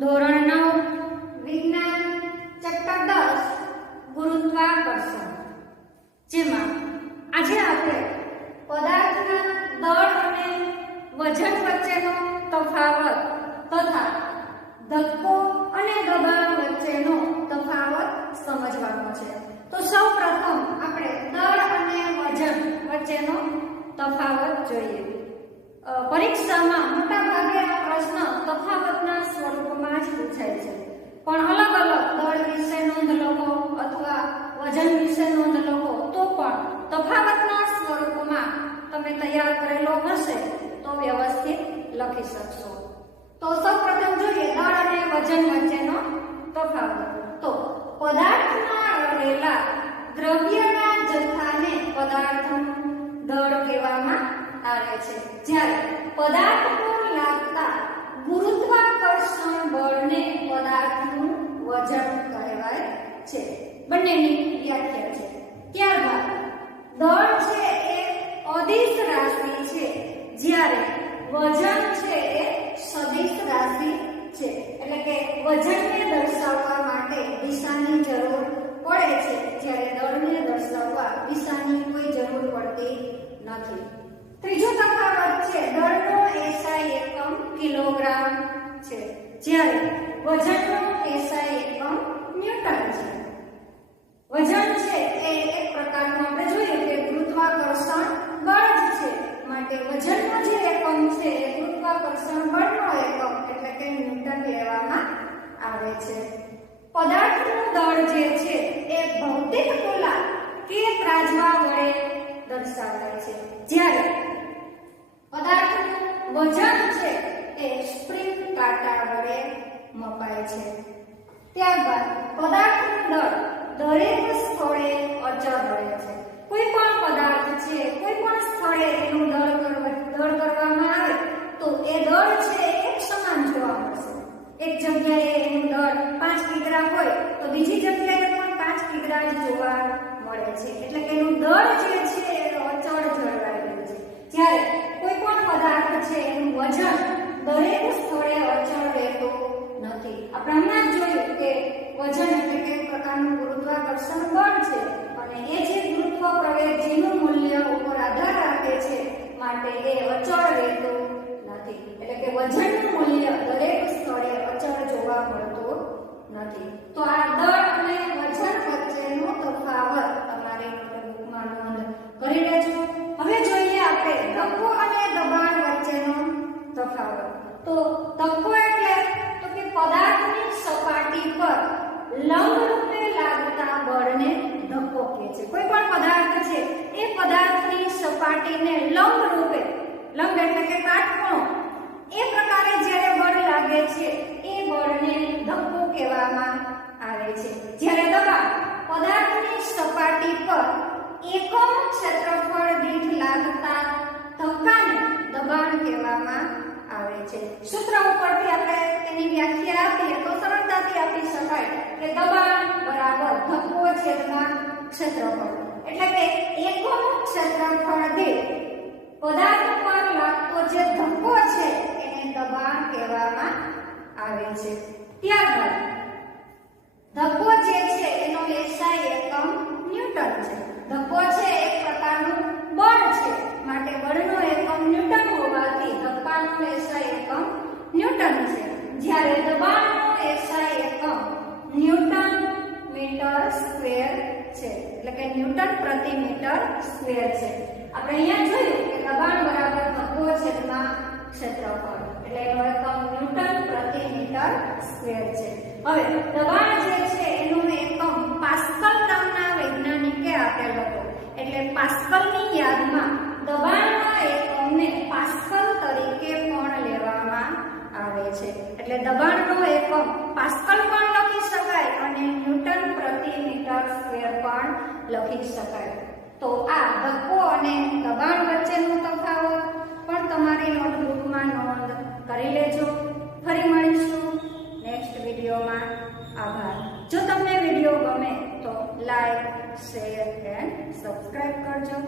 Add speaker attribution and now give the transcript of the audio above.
Speaker 1: ધોરણ નવ વિજ્ઞાન ચેપ્ટર દસ, ગુરુત્વાકર્ષણ. જેમાં આજે આપણે પદાર્થના દળ અને વજન વચ્ચેનો તફાવત તથા ધક્કો અને દબાણ વચ્ચેનો તફાવત સમજવાનો છે. તો સૌ પ્રથમ આપણે દળ અને વજન વચ્ચેનો તફાવત જોઈએ. પરીક્ષામાં મોટા ભાગે આ પ્રશ્ન તફાવતના સ્વરૂપમાં જ પૂછાય છે. પણ અલગ અલગ દળ વિશે નોંધ લખો અથવા વજન વિશે નોંધ લખો તો પણ તફાવતના સ્વરૂપમાં તમે તૈયાર કરેલો હશે તો વ્યવસ્થિત લખી શકશો તો સૌપ્રથમ જોઈએ દળ અને વજન વચ્ચેનો તફાવત તો પદાર્થમાં રહેલા દ્રવ્યના જથ્થાને પદાર્થનું દળ કહેવામાં આવે છે. જ્યારે પદાર્થ પર લાગતા ગુરુત્વાકર્ષણ બળને પદાર્થનું વજન કહેવાય છે. બંનેની વ્યાખ્યા છે. ત્યારબાદ, દળ છે એ અદિશ રાશિ છે. જ્યારે વજન છે એ સદિશ રાશિ છે. એટલે કે વજનને દર્શાવવા માટે દિશાની જરૂર પડે છે. જ્યારે દળને દર્શાવવા દિશાની કોઈ જરૂર પડતી નથી. ત્રીજો તફાવત છે, દળનો એસઆઈ એકમ કિલોગ્રામ છે, જ્યારે વજનનો એસઆઈ એકમ ન્યૂટન છે. વજન છે એ એક પ્રકારનું આપણે જોઈએ કે ગુરુત્વાકર્ષણ બળ જ છે, માટે વજનનો જે એકમ છે એ ગુરુત્વાકર્ષણ બળનો એકમ, એટલે કે ન્યૂટન લેવામાં આવે છે. પદાર્થનું દળ જે છે એ ભૌતિક ગોલા કે પ્રાજવા વડે દર્શાવાય છે જ્યારે પદાર્થનું વજન છે એ સ્પ્રિંગ કાંટા વડે છે. ત્યારબાદ પદાર્થનું દળ દરેક સ્થળે અચળ રહે છે. કોઈ પણ પદાર્થ છે, કોઈ પણ સ્થળે એનું દળ દળ કરવામાં આવે, તો એ દળ છે એક સમાન જોવા મળશે. એક જગ્યાએ એનું દળ પાંચ કિગ્રા હોય, તો બીજી જગ્યાએ પણ પાંચ કિગ્રા જ જોવા મળે છે. એટલે કે એનું દળ જે છે એ અચળ જળવાઈ રહ્યું છે જ્યારે કોઈ પણ પદાર્થ છે એનું વજન દરેક સ્થળે અચળ રહેતું નથી આપણે હમણાં જ જોયું કે વજન એટલે કે પ્રકારનું ગુરુત્વાકર્ષણ બળ છે. અને એ જે ગુરુત્વ પ્રવેગ જેનું મૂલ્ય ઉપર આધાર રાખે છે, માટે એ અચળ રહેતું નથી. એટલે કે વજનનું મૂલ્ય દરેક સ્થળે અચળ જોવા મળતું નથી તો આ દળ અને વજન વચ્ચેનો તફાવત તમારે નોટબુકમાં નોંધ કરી લેજો હવે જોઈએ આપણે ધક્કો અને દબાણ વચ્ચેનો તફાવત તો ધક્કો એટલે તો કે પદાર્થની સપાટી પર લંબરૂપે લાગતા બળને ધક્કો કહે છે કોઈ પણ પદાર્થ છે એ પદાર્થની લંબ રૂપે લંબ એટલે કે કાટખૂણો એ પ્રકારે જ્યારે બળ લાગે છે, એ બળને ધક્કો કહેવામાં આવે છે. જ્યારે દબાણ પદાર્થની સપાટી પર એકમ ક્ષેત્રફળ દીઠ લાગતા ધક્કાને દબાણ કહેવામાં આવે છે. સૂત્ર ઉપરથી આપણે તેની વ્યાખ્યા આપીએ તો સરળતાથી આપી શકાય કે દબાણ બરાબર ધક્કો છેદમાં ક્ષેત્રફળ. એટલે કે એકમ ક્ષેત્રફળ પદાર્થ પર લાગતો જે ધક્કો છે એને દબાણ કહેવામાં આવે છે. ત્યારબાદ, ધક્કો જે છે એનો એસઆઈ એકમ ન્યૂટન છે. ધક્કો છે એક પ્રકારનું બળ છે. માટે બળનો એકમ ન્યૂટન હોવાથી ધક્કાનો એસઆઈ એકમ ન્યૂટન છે. જ્યારે દબાણનો એસઆઈ એકમ ન્યૂટન મીટર સ્ક્વેર છે. એટલે કે ન્યૂટન પ્રતિ મીટર સ્ક્વેર છે. આપણે અહીંયા જોયું દબાણ બરાબર ધક્કો છેદમાં ક્ષેત્રફળ. એટલે એનો એકમ ન્યૂટન પ્રતિ મીટર સ્ક્વેર છે. હવે, દબાણ જે છે, એનું એકમ પાસ્કલ નામના વૈજ્ઞાનિકે આપેલો હતો. એટલે પાસ્કલની યાદમાં દબાણના એકમને પાસ્કલ તરીકે પણ લેવામાં આવે છે. એટલે દબાણનો એકમ પાસ્કલ પણ લખી શકાય અને ન્યૂટન પ્રતિ મીટર સ્ક્વેર પણ લખી શકાય. તો આ ધક્કો અને દબાણ લાઈક એન્ડ સબસ્ક્રાઈબ કરજો.